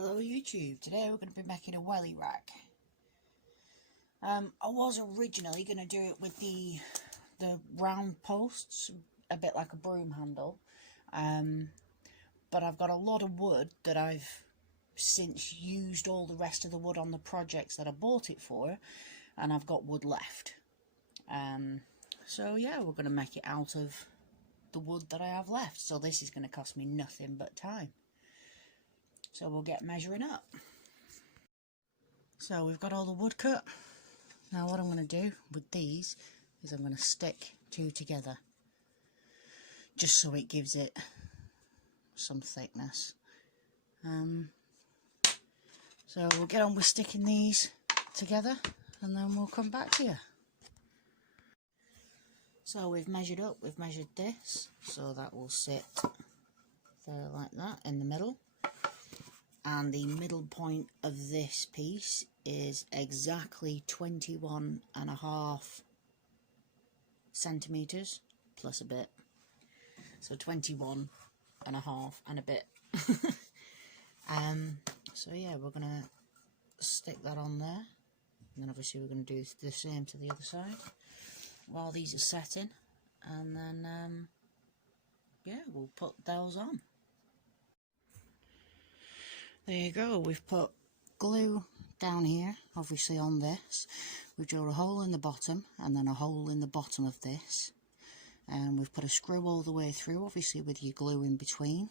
Hello YouTube, today we're going to be making a wellie rack. I was originally going to do it with the round posts, a bit like a broom handle, but I've got a lot of wood that I've since used all the rest of the wood on the projects that I bought it for, and I've got wood left. So yeah, we're going to make it out of the wood that I have left, so this is going to cost me nothing but time. So we'll get measuring up. So we've got all the wood cut. Now what I'm going to do with these is I'm going to stick two together, just so it gives it some thickness. So we'll get on with sticking these together and then we'll come back to you. So we've measured up, we've measured this, so that will sit there like that in the middle. And the middle point of this piece is exactly 21.5 centimetres plus a bit. So 21.5 and a bit. So yeah, we're going to stick that on there. And then obviously we're going to do the same to the other side while these are setting. And then, yeah, we'll put those on. There you go, we've put glue down here, obviously on this. We've drilled a hole in the bottom and then a hole in the bottom of this. And we've put a screw all the way through, obviously with your glue in between.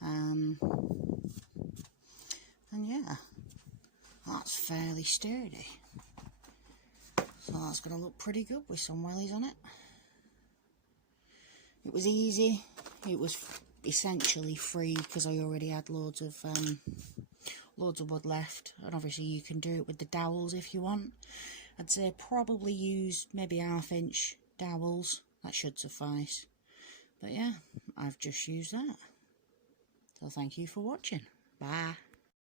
And yeah, that's fairly sturdy. So that's going to look pretty good with some wellies on it. It was easy, it was essentially free because I already had loads of wood left, and obviously you can do it with the dowels if you want. I'd say probably use maybe 1/2 inch dowels, that should suffice. But yeah, I've just used that. So thank you for watching. Bye.